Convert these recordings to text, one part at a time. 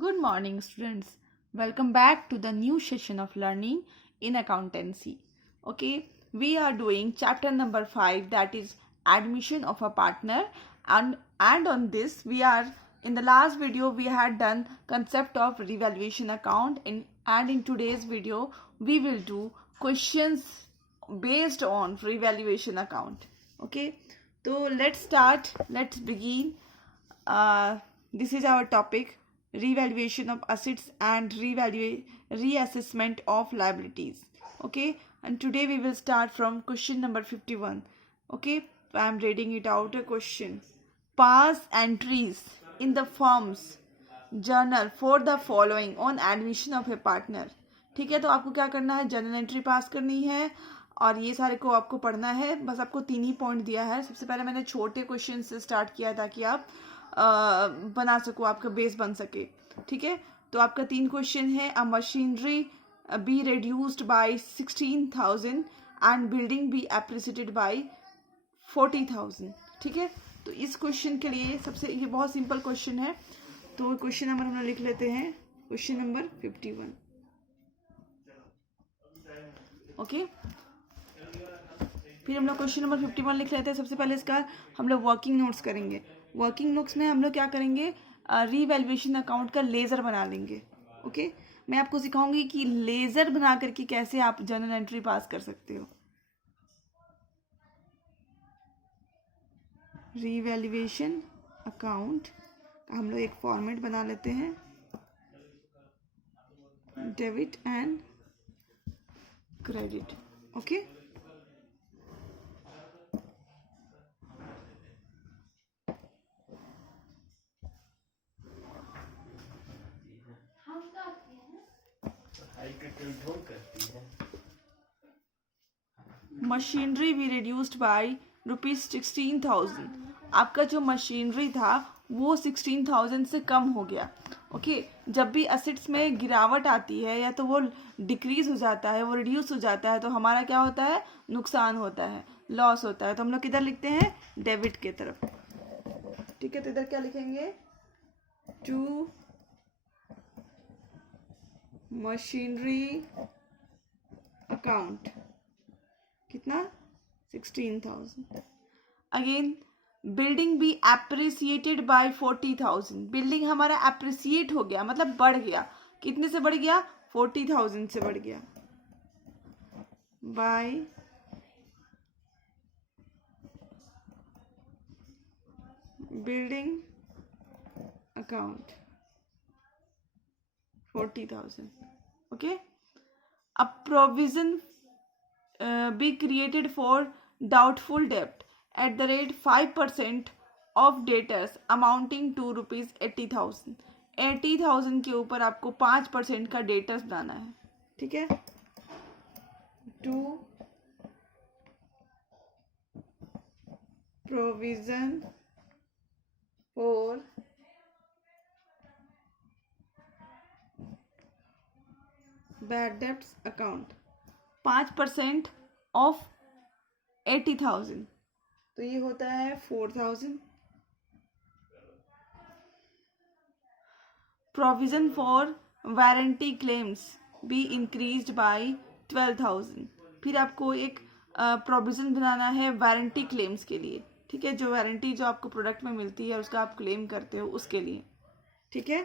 Good morning, students. Welcome back to the new session of learning in accountancy. Okay, we are doing chapter number 5, that is admission of a partner, and on this we are in the last video we had done concept of revaluation account and in today's video we will do questions based on revaluation account. Okay, so let's begin. This is our topic, revaluation of assets and reassessment of liabilities. Okay, and today we will start from question number 51. Okay, I am reading it out. A question: pass entries in the firm's journal for the following on admission of a partner. ठीक है, तो आपको क्या करना है, journal entry पास करनी है और ये सारे को आपको पढ़ना है. बस आपको 3 ही पॉइंट दिया है. सबसे पहले मैंने छोटे क्वेश्चन से स्टार्ट किया ताकि आप बना सको, आपका बेस बन सके. ठीक है, तो आपका 3 क्वेश्चन है. A machinery be reduced by 16,000 and building be appreciated by 40,000. ठीक है, तो इस क्वेश्चन के लिए सबसे ये बहुत सिंपल क्वेश्चन है. तो क्वेश्चन नंबर हम लोग लिख लेते हैं, क्वेश्चन नंबर 51. ओके, फिर हम लोग क्वेश्चन नंबर 51 लिख लेते हैं. सबसे पहले इसका हम लोग वर्किंग नोट्स करेंगे. वर्किंग नोट्स में हम लोग क्या करेंगे, रीवैल्यूएशन अकाउंट का लेज़र बना लेंगे. ओके, मैं आपको सिखाऊंगी कि लेज़र बना करके कैसे आप जर्नल एंट्री पास कर सकते हो. रीवैल्यूएशन अकाउंट का हम लोग एक फॉर्मेट बना लेते हैं, debit and credit. Okay, machinery भी रिड्यूस्ड बाय ₹16,000. आपका जो मशीनरी था वो 16,000 से कम हो गया. ओके, जब भी असेट्स में गिरावट आती है या तो वो डिक्रीज हो जाता है, वो रिड्यूस हो जाता है, तो हमारा क्या होता है, नुकसान होता है, लॉस होता है. तो हम लोग किधर लिखते हैं, डेबिट के तरफ. ठीक है, तो इधर क्या लिखेंगे, टू मशीनरी अकाउंट कितना, 16,000. Again building be appreciated by 40,000. Building हमारा एप्रिसिएट हो गया, मतलब बढ़ गया. कितने से बढ़ गया, 40,000 से बढ़ गया. By building account 40,000. Okay, a provision be created for doubtful debt at the rate 5% of debtors amounting to ₹80,000. 80,000 के ऊपर आपको 5% का डेटर्स बनाना है. ठीक है, to provision for bad debts account 5% of 80,000, तो ये होता है 4,000. Provision for warranty claims be increased by 12,000. फिर आपको एक प्रोविजन बनाना है वारंटी क्लेम्स के लिए. ठीक है, जो वारंटी जो आपको प्रोडक्ट में मिलती है उसका आप क्लेम करते हो उसके लिए. ठीक है,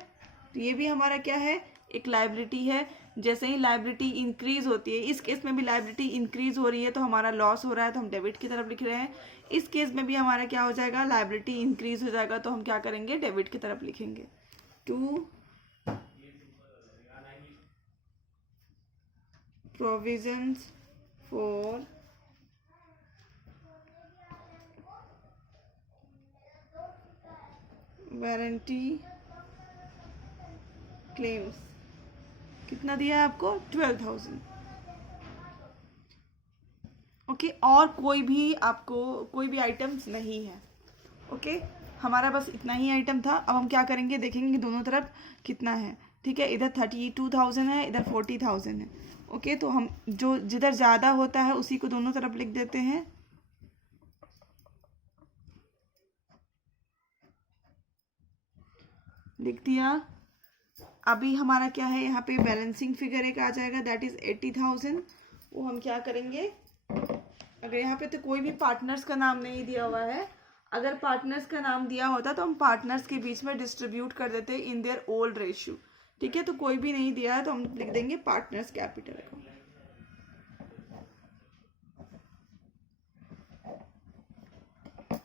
तो ये भी हमारा क्या है, एक लायबिलिटी है. जैसे ही लायबिलिटी इंक्रीज होती है, इस केस में भी लायबिलिटी इंक्रीज हो रही है तो हमारा लॉस हो रहा है, तो हम डेबिट की तरफ लिख रहे हैं. इस केस में भी हमारा क्या हो जाएगा, लायबिलिटी इंक्रीज हो जाएगा तो हम क्या करेंगे, डेबिट की तरफ लिखेंगे. To provisions for warranty claims कितना दिया है आपको, 12,000. ओके, और कोई भी आपको कोई भी आइटम्स नहीं है. ओके, हमारा बस इतना ही आइटम था. अब हम क्या करेंगे, देखेंगे दोनों तरफ कितना है. ठीक है, इधर 32,000 है, इधर 40,000 है. ओके, तो हम जो जिधर ज़्यादा होता है उसी को दोनों तरफ लिख देते हैं. लिख दिया. अभी हमारा क्या है, यहाँ पे बैलेंसिंग फिगर एक आ जाएगा, दैट इज 80,000। वो हम क्या करेंगे, अगर यहाँ पे तो कोई भी पार्टनर्स का नाम नहीं दिया हुआ है, अगर पार्टनर्स का नाम दिया होता तो हम पार्टनर्स के बीच में डिस्ट्रीब्यूट कर देते इन देयर ओल्ड रेशियो। ठीक है, तो कोई भी नहीं दिया है तो हम लिख देंगे partners capital account.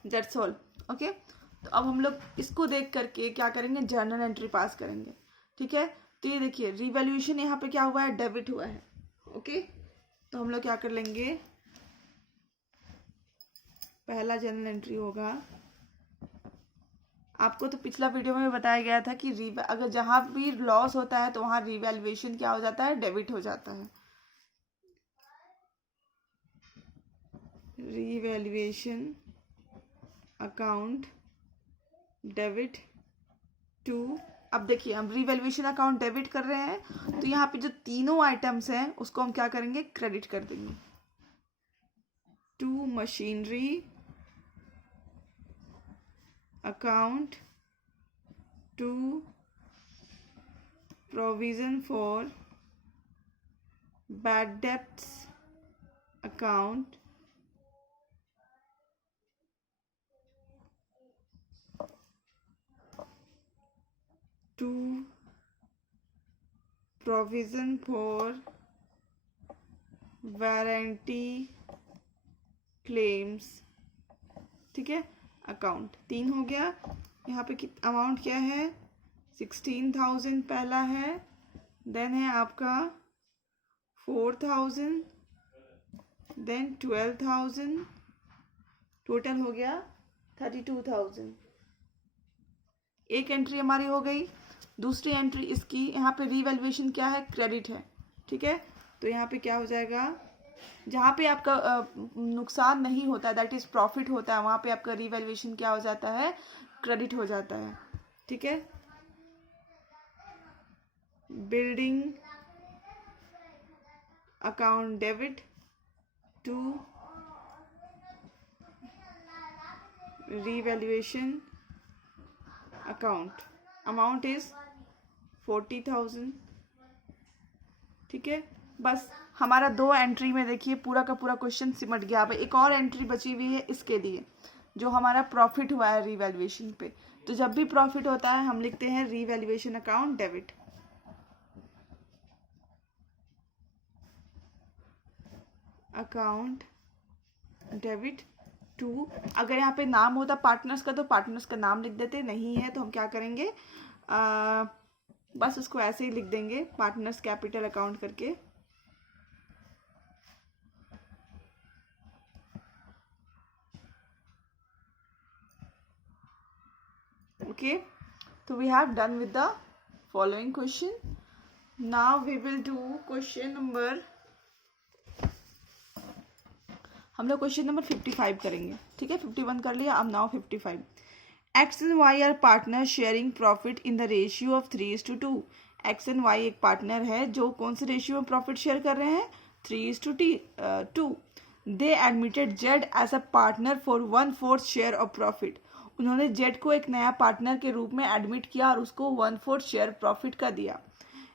That's all. Okay, तो अब हम लोग इसको देख करके क्या करेंगे, जर्नल एंट्री पास करेंगे। ठीक है, तो ये देखिए रिवैल्यूएशन यहाँ पे क्या हुआ है, डेबिट हुआ है। ओके, तो हम लोग क्या कर लेंगे, पहला जर्नल एंट्री होगा, आपको तो पिछला वीडियो में बताया गया था कि अगर जहां भी लॉस होता है तो वहां रिवैल्यूएशन क्या हो जाता है, डेबिट हो जाता है। रिवैल्यूएशन अकाउंट डेबिट टू, अब देखिए हम रिवैल्यूएशन अकाउंट डेबिट कर रहे हैं तो यहाँ पे जो तीनों आइटम्स हैं उसको हम क्या करेंगे, क्रेडिट कर देंगे। To machinery account, to provision for bad debts account, to provision for warranty claims. ठीक है, अकाउंट 3 हो गया। यहाँ पे अमाउंट क्या है, 16,000 पहला है, देन है आपका 4,000, देन 12,000, टोटल हो गया 32,000। एक एंट्री हमारी हो गई। दूसरी एंट्री इसकी, यहाँ पे रिवैल्यूएशन क्या है, क्रेडिट है। ठीक है, तो यहाँ पे क्या हो जाएगा, जहाँ पे आपका नुकसान नहीं होता, दैट इज प्रॉफिट होता है, वहाँ पे आपका रिवैल्यूएशन क्या हो जाता है, क्रेडिट हो जाता है। ठीक है, building account debit to revaluation account, amount is 40,000। ठीक है, बस हमारा 2 एंट्री में देखिए पूरा का पूरा क्वेश्चन सिमट गया। अब एक और एंट्री बची हुई है इसके लिए, जो हमारा प्रॉफिट हुआ है रिवैल्यूएशन पे। तो जब भी प्रॉफिट होता है हम लिखते हैं revaluation account debit. Account debit to, अगर यहाँ पे नाम होता पार्टनर्स का तो पार्टनर्स का नाम लिख देते, नहीं है तो हम क्या करेंगे, बस उसको ऐसे ही लिख देंगे पार्टनर्स कैपिटल अकाउंट करके। Okay, so we have done with the following question. Now we will do question number, हम लोग क्वेश्चन नंबर 55 करेंगे। ठीक है, 51 कर लिया, अब now 55। X and Y are partner sharing profit in the ratio of 3:2। X and Y एक partner है जो कौन से रेशियो में प्रॉफिट शेयर कर रहे हैं, 3:2। They admitted Z as a partner for 1/4 share of profit. उन्होंने जेड को एक नया पार्टनर के रूप में एडमिट किया और उसको 1/4 शेयर प्रॉफिट का दिया।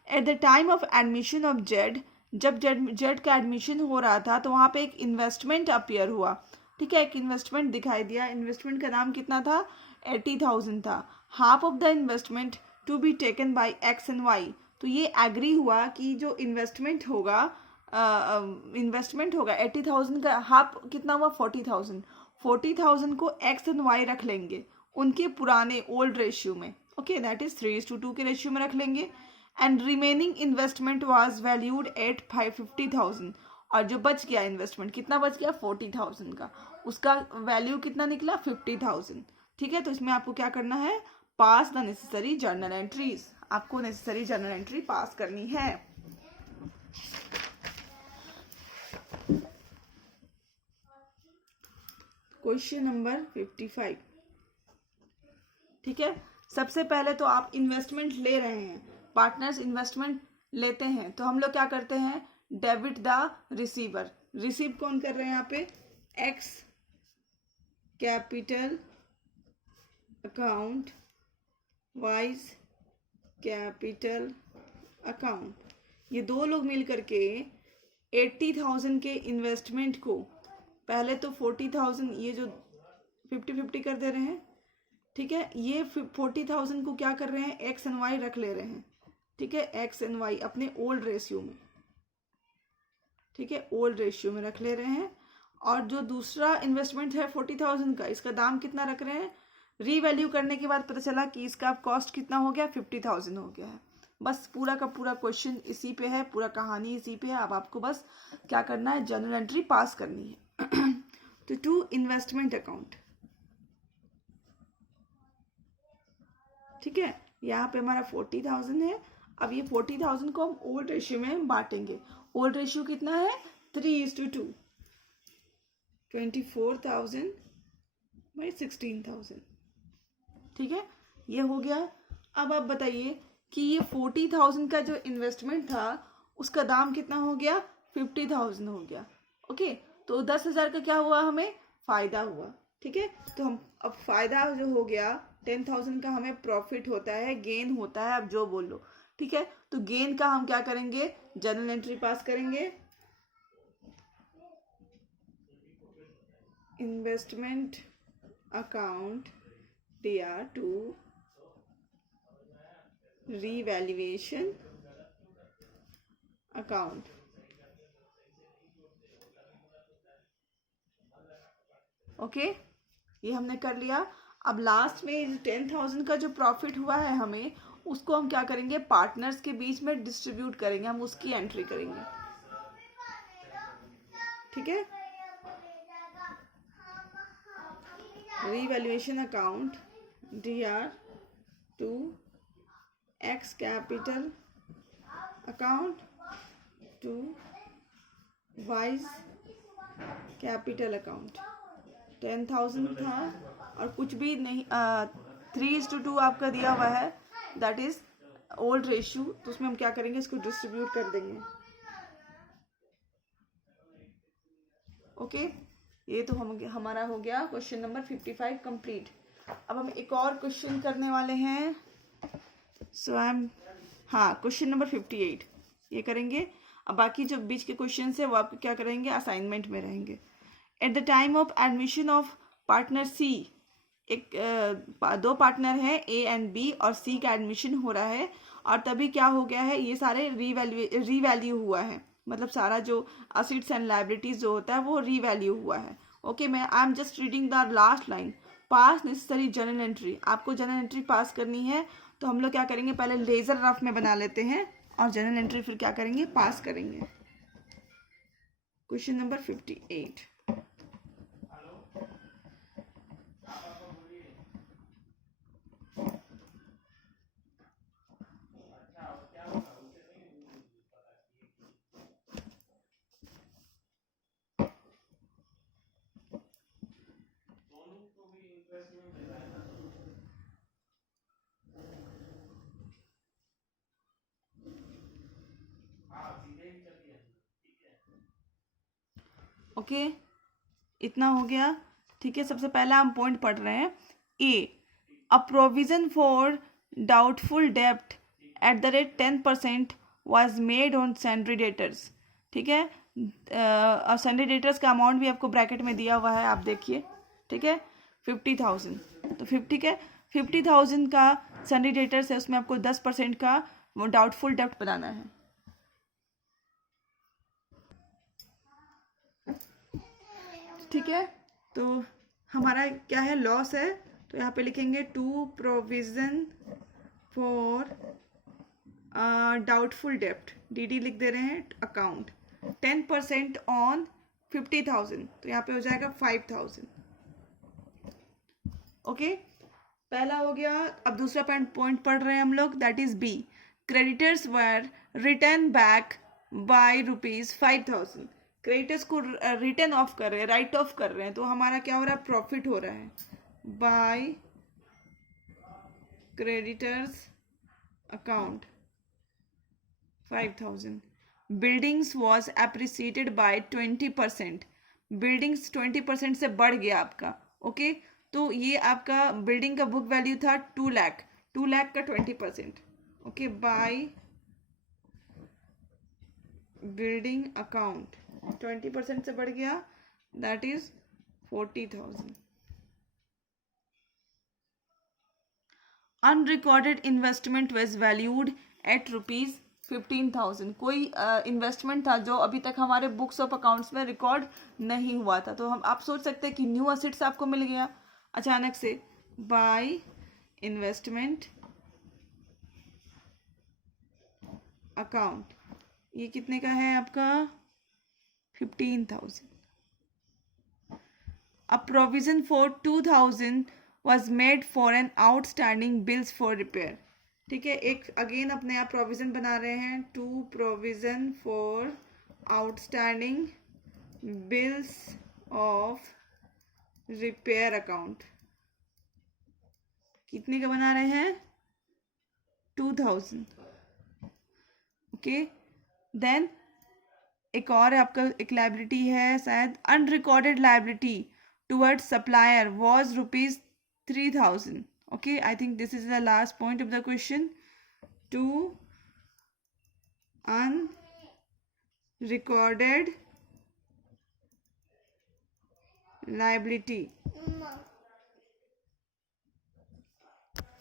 Eight the time of admission of Z, जब जेड का एडमिशन हो रहा था तो वहाँ पे एक इन्वेस्टमेंट अपीयर हुआ। ठीक है, एक इन्वेस्टमेंट दिखाई दिया। इन्वेस्टमेंट का नाम कितना था, 80,000 था। Half of the investment to be taken by X and Y. तो ये एग्री हुआ कि जो इन्वेस्टमेंट होगा 80,000 का हाफ कितना हुआ, 40,000। 40,000 को एक्स एंड वाई रख लेंगे उनके पुराने ओल्ड रेशियो में। ओके, दैट इज 3:2 के रेशियो में रख लेंगे। And remaining investment was valued at 50,000। और जो बच गया इन्वेस्टमेंट, कितना बच गया, 40,000 का, उसका वैल्यू कितना निकला, 50,000। ठीक है, तो इसमें आपको क्या करना है, पास द नेसेसरी जर्नल एंट्रीज। आपको नेसेसरी जर्नल एंट्री पास करनी है। Question number 55। ठीक है, सबसे पहले तो आप इन्वेस्टमेंट ले रहे हैं, पार्टनर्स इन्वेस्टमेंट लेते हैं, तो हम लोग क्या करते हैं, डेबिट द रिसीवर। रिसीव कौन कर रहे हैं यहाँ पे, x capital account, wise capital account. ये दो लोग मिल करके 80,000 के इन्वेस्टमेंट को, पहले तो 40,000, ये जो 50-50 कर दे रहे हैं, ठीक है, ये 40,000 को क्या कर रहे हैं, एक्स एंड वाई रख ले रहे हैं, ठीक है, एक्स एंड वाई अपने ओल्ड रेशियो में, ठीक है, ओल्ड रेशियो में रख ले रहे हैं। और जो दूसरा इन्वेस्टमेंट है 40,000 का, इसका दाम कितना रख रहे हैं, रीवैल्यू करने के बाद पता चला कि इसका कॉस्ट कितना हो गया, 50,000 हो गया है। बस पूरा का पूरा क्वेश्चन इसी पे है, पूरा कहानी इसी पे है। अब आपको बस क्या करना है, जर्नल एंट्री पास करनी है। तो टू इन्वेस्टमेंट अकाउंट, ठीक है, यहाँ पे हमारा 40,000 है। अब ये 40,000 को हम ओल्ड रेशियो में बांटेंगे। ओल्ड रेशियो कितना है, 3:2, 24,000 बाई 16,000, ठीक है, ये हो गया। अब आप बताइए कि ये 40,000 का जो इन्वेस्टमेंट था उसका दाम कितना हो गया, 50,000 हो गया। ओके, तो 10,000 का क्या हुआ, हमें फायदा हुआ, ठीक है। तो हम अब फायदा जो हो गया 10,000 का हमें प्रॉफिट होता है, गेन होता है, आप जो बोल लो, ठीक है। तो गेन का हम क्या करेंगे, जर्नल एंट्री पास करेंगे। Investment account DR2 revaluation account. Okay, ये हमने कर लिया। अब लास्ट में 10,000 का जो प्रॉफिट हुआ है हमें, उसको हम क्या करेंगे, पार्टनर्स के बीच में डिस्ट्रीब्यूट करेंगे, हम उसकी एंट्री करेंगे, ठीक है। Revaluation account DR2 X capital account to Y's capital account. 10,000 था और कुछ भी नहीं, 3:2 आपका दिया हुआ है, दैट इज ओल्ड रेशियो। तो उसमें हम क्या करेंगे, इसको डिस्ट्रीब्यूट कर देंगे। ओके, ये तो हमारा हो गया क्वेश्चन नंबर 55 कंप्लीट। अब हम एक और क्वेश्चन करने वाले हैं। क्वेश्चन नंबर 58 ये करेंगे। अब बाकी जो बीच के क्वेश्चन है वो आपको क्या करेंगे, असाइनमेंट में रहेंगे। At the time of admission of partner C, दो पार्टनर हैं A एंड B और C का एडमिशन हो रहा है, और तभी क्या हो गया है, ये सारे रीवैल्यू हुआ है, मतलब सारा जो असेट्स एंड लायबिलिटीज जो होता है वो रीवैल्यू हुआ है। ओके, मैं I am just reading the last line. Pass necessary journal entry, आपको जर्नल एंट्री पास करनी है, तो हम लोग क्या करेंगे, पहले लेजर रफ में बना लेते हैं और जर्नल एंट्री फिर क्या करेंगे, पास करेंगे। Question number 58। ओके, इतना हो गया, ठीक है। सबसे पहला हम पॉइंट पढ़ रहे हैं। अ प्रोविजन फॉर डाउटफुल डेब्ट at the rate 10% was made on sundry debtors, ठीक है। और सैंड्री डेटर्स का अमाउंट भी आपको ब्रैकेट में दिया हुआ है, आप देखिए, ठीक है, 50,000। तो 50,000 का सैंड्री डेटर्स है, उसमें आपको 10% का वो डाउटफुल डेब्ट बनाना है। ठीक है, तो हमारा क्या है, लॉस है, तो यहाँ पे लिखेंगे टू प्रोविजन फॉर डाउटफुल डेब्ट, DD लिख दे रहे हैं, अकाउंट 10% ऑन 50,000, तो यहाँ पे हो जाएगा 5,000। ओके, पहला हो गया। अब दूसरा पॉइंट पढ़ रहे हैं हम लोग, that is B, creditors were return back by ₹5,000। Creditors को रिटर्न ऑफ कर रहे हैं, राइट ऑफ कर रहे हैं, तो हमारा क्या हो रहा है, प्रॉफिट हो रहा है। By creditors account 5,000। Buildings was appreciated by 20%, buildings 20% से बढ़ गया आपका। ओके, तो ये आपका बिल्डिंग का बुक वैल्यू था 2 लाख, 2 लाख का 20%। ओके, बाय बिल्डिंग अकाउंट 20% से बढ़ गया, that is 40,000. Unrecorded investment was valued at ₹15,000. कोई इन्वेस्टमेंट था जो अभी तक हमारे बुक्स ऑफ अकाउंट्स में रिकॉर्ड नहीं हुआ था. तो हम आप सोच सकते हैं कि न्यू असेट्स आपको मिल गया अचानक से. बाय इन्वेस्टमेंट अकाउंट, ये कितने का है आपका? 15,000. A provision for 2,000 was made for an outstanding bills for repair. ठीक है, एक अगेन अपने आप प्रोविजन बना रहे हैं. To provision for outstanding bills of repair account. कितने का बना रहे हैं? 2,000. ओके, देन एक और आपका एक लाइबिलिटी है शायद, unrecorded liability towards supplier was ₹3,000. Okay, I think this is the last point of the question. To unrecorded liability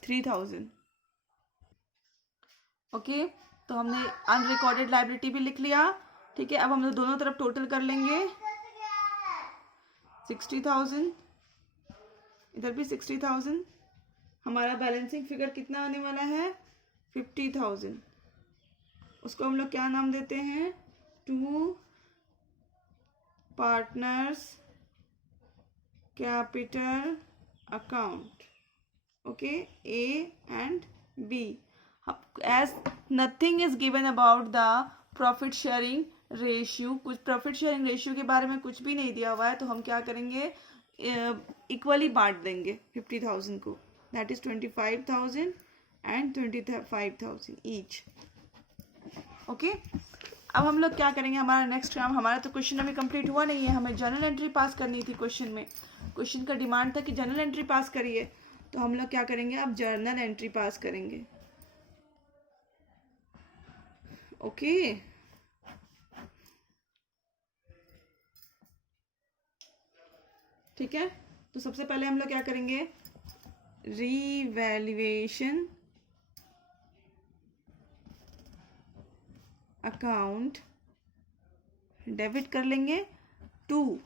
3,000. Okay, तो हमने अनरिकॉर्डेड लाइबिलिटी भी लिख लिया. ठीक है, अब हम लोग दोनों तरफ टोटल कर लेंगे. 60,000, इधर भी 60,000. हमारा बैलेंसिंग फिगर कितना आने वाला है? 50,000. उसको हम लोग क्या नाम देते हैं? To partners capital account. Okay, A and B. as nothing is given about the profit sharing ratio, कुछ प्रॉफिट शेयरिंग रेशियो के बारे में कुछ भी नहीं दिया हुआ है, तो हम क्या करेंगे? इक्वली बांट देंगे 50,000 को. That is 25,000 and 25,000 each. Okay, अब हम लोग क्या करेंगे? हमारा नेक्स्ट काम, हमारा तो क्वेश्चन अभी कंप्लीट हुआ नहीं है, हमें जर्नल एंट्री पास करनी थी. क्वेश्चन में क्वेश्चन का डिमांड था कि जर्नल एंट्री पास करिए, तो हम लोग क्या करेंगे? अब जर्नल एंट्री पास करेंगे. ओके, ठीक है, तो सबसे पहले हम लोग क्या करेंगे? रीवैल्यूएशन अकाउंट डेबिट कर लेंगे. टू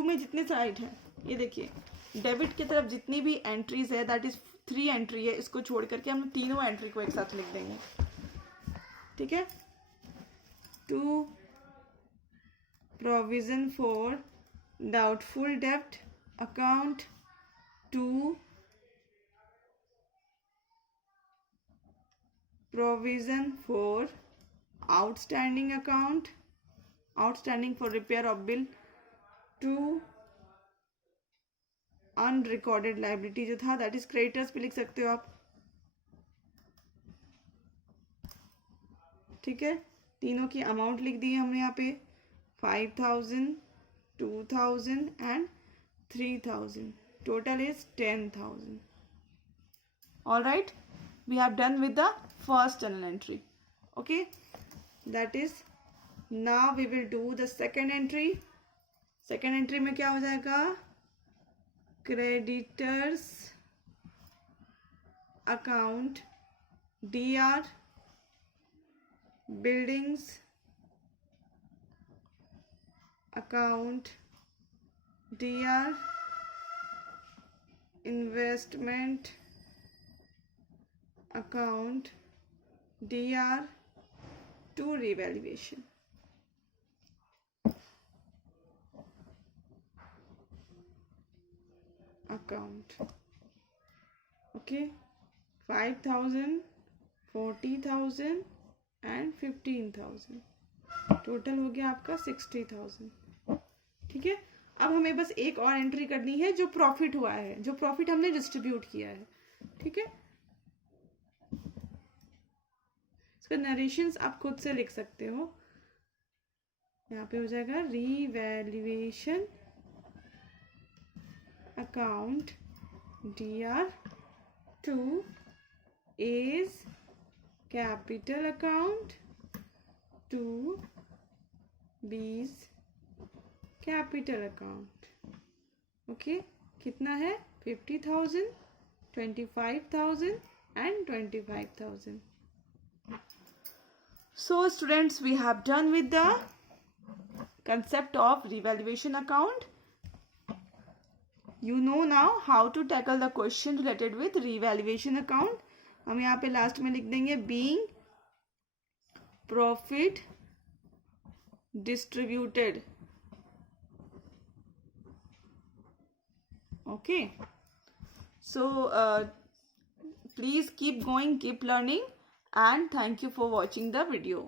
में जितने साइड है, ये देखिए, डेबिट की तरफ जितनी भी एंट्रीज है, दैट इज 3 एंट्री है, इसको छोड़ करके हम तीनों एंट्री को एक साथ लिख देंगे. ठीक है, टू प्रोविजन फॉर डाउटफुल डेब्ट account, to provision for outstanding account, outstanding for repair of bill, to unrecorded liability जो था, दैट इज क्रेडिटर्स भी लिख सकते हो आप. ठीक है, तीनों की अमाउंट लिख दी है हमने यहाँ पे. 5,000, 2,000 and 3,000. Total is 10,000. All right, we have done with the first journal entry. Okay, that is now we will do the second entry. Second entry में क्या हो जाएगा? Creditors account DR, buildings account DR, investment account DR, to revaluation. Account. Okay, 5,000, 40,000 and 15,000. Total हो गया आपका 60,000. ठीक है, अब हमें बस एक और एंट्री करनी है जो प्रॉफिट हुआ है, जो प्रॉफिट हमने डिस्ट्रीब्यूट किया है. ठीक है, इसका नरेशंस आप खुद से लिख सकते हो. यहाँ पे हो जाएगा revaluation account DR, to is capital account to B's capital account. Okay, कितना है? 50,000, 25,000 and 25,000. So students, we have done with the concept of revaluation account. You know now how to tackle the question related with revaluation account. हम यहाँ पे last में लिख देंगे being profit distributed. Okay, so please keep going, keep learning, and thank you for watching the video.